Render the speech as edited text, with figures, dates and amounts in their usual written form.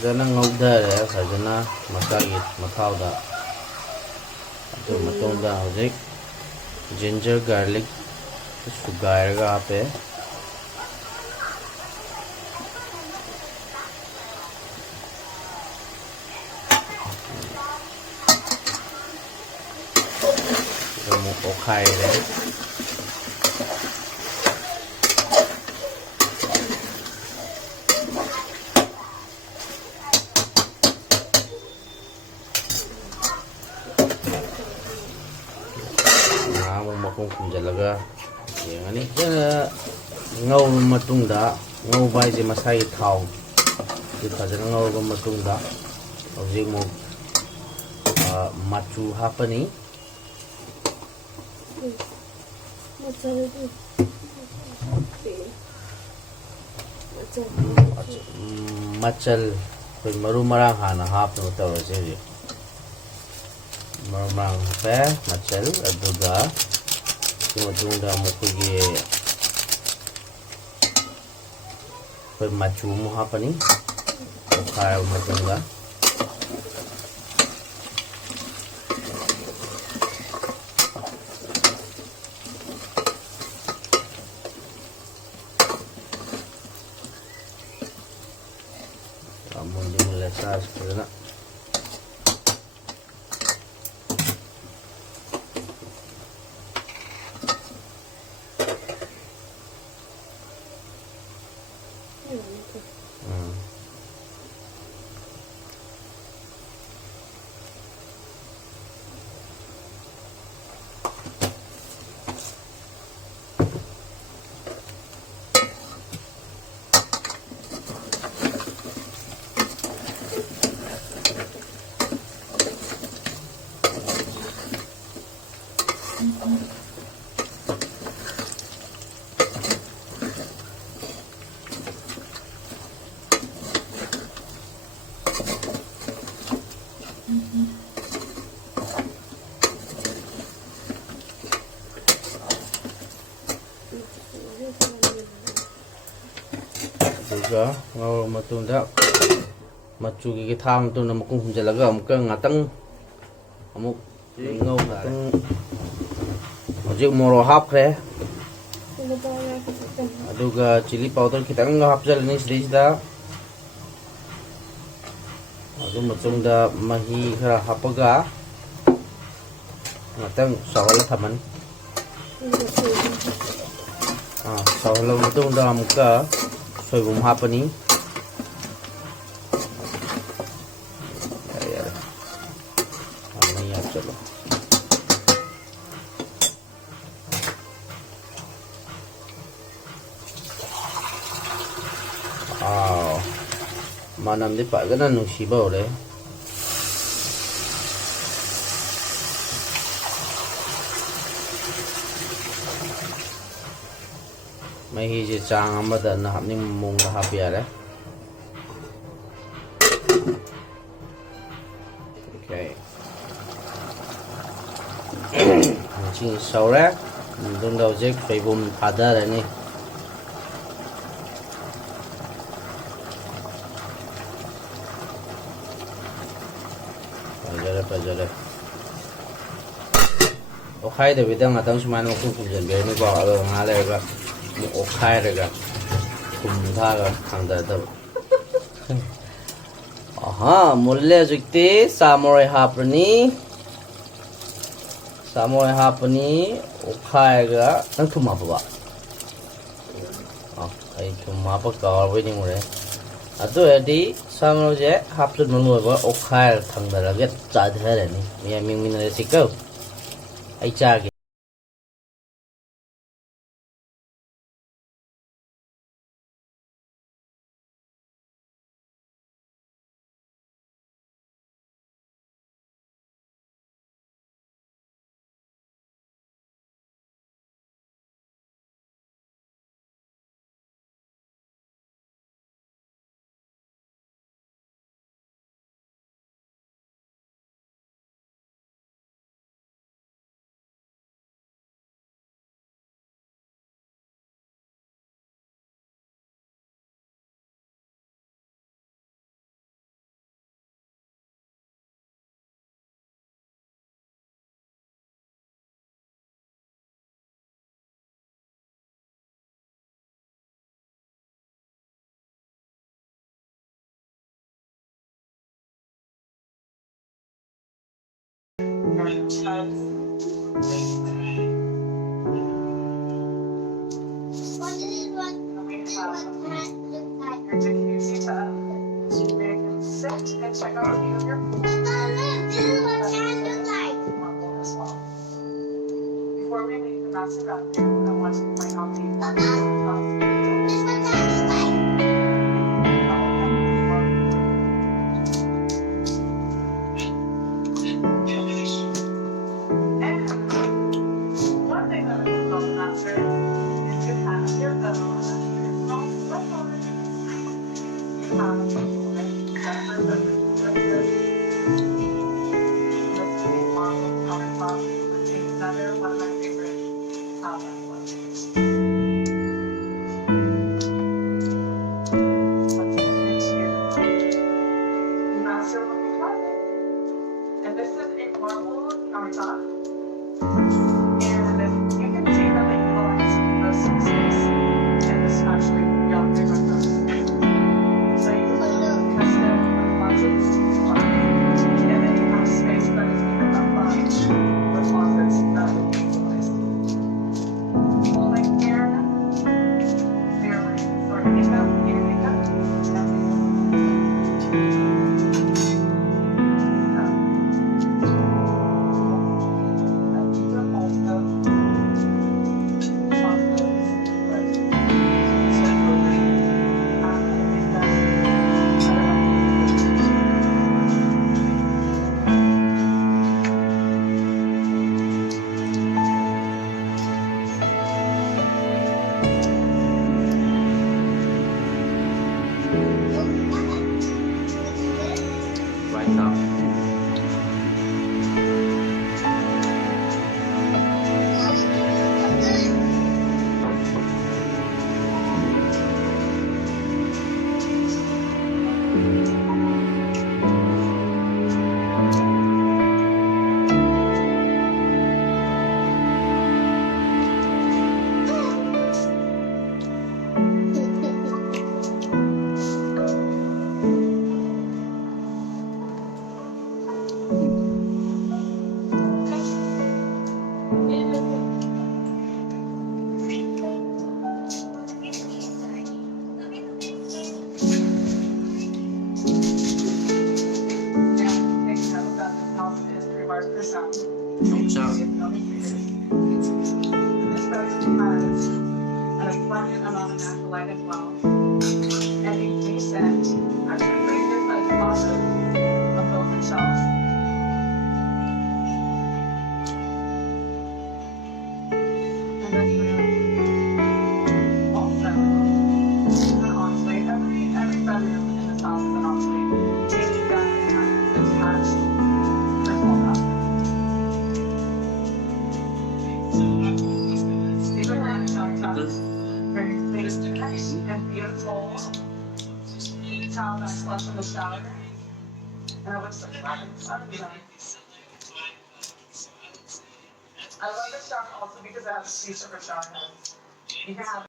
fazana ngawdare fazana masagi mathawda adu matongda hojik ginger garlic sugairaga hape kamu okhaire makong kumjalaga yengani ngau matungda ngau bai je masai thau ji fajana ngau ga matungda hojik mo machu hapani machal koi maru marang hana hapno tawase ji maru marang pe machal aduga matungda mukugi koi machu mo hapani okhara matungda amun dimulai sas karena juga ngau matunda machu gi thang tu na makung humjalaga amka ngatang amuk ngau ngatang hojik moro hapre aduga chili powder kitang hapjalni sida adu matungda mahi khara hapaga ngatang sawala thaman sawala matungda amka soibum hapani ya ini ya chalo manam di pa gana nusiba ore mahi je chang amada na hapni mung la hapiare okay chi saure dun dau je soibum thada ni pajare okhai de bidang atang sumano ku kumjen be ni ba alo ngale ga okhai rega kumtha ga khangda da aha mulle jukti samurai hapni okhai ga nang thuma ba ai thuma pa ka we ni mure ado edi samurai je hapsu manu ba okhai thangda ga cha dhare ni mi ming min re sikau ai cha Check out the view of your pool. This is what time look like. Before we leave the master bathroom, I want to point out the This is what time look like. And one thing that I love about the master is you have your own personal record. You have separate listening model countertop with another one of my favorite outlets was. Let's get into the master looking closet. And this is a marble countertop. And you can see that they utilized most of the space in this actually beyond the room. So you can custom closets and then you have space that is even above the closets that would be utilized. Holding here, there for makeup, ear makeup, Right now. Thumbs up. This bedroom has an abundant amount of natural light as well. And a decent, actually pretty good sized closet of built-in shelves. And this room also is an ensuite. Every bedroom in this house is an ensuite. Meaning that it has attached personal bathroom. These are really countertops. Very clean and beautiful. Towel back flush in the shower. And it looks like that. I love the shower also because it has two separate shower heads. You can have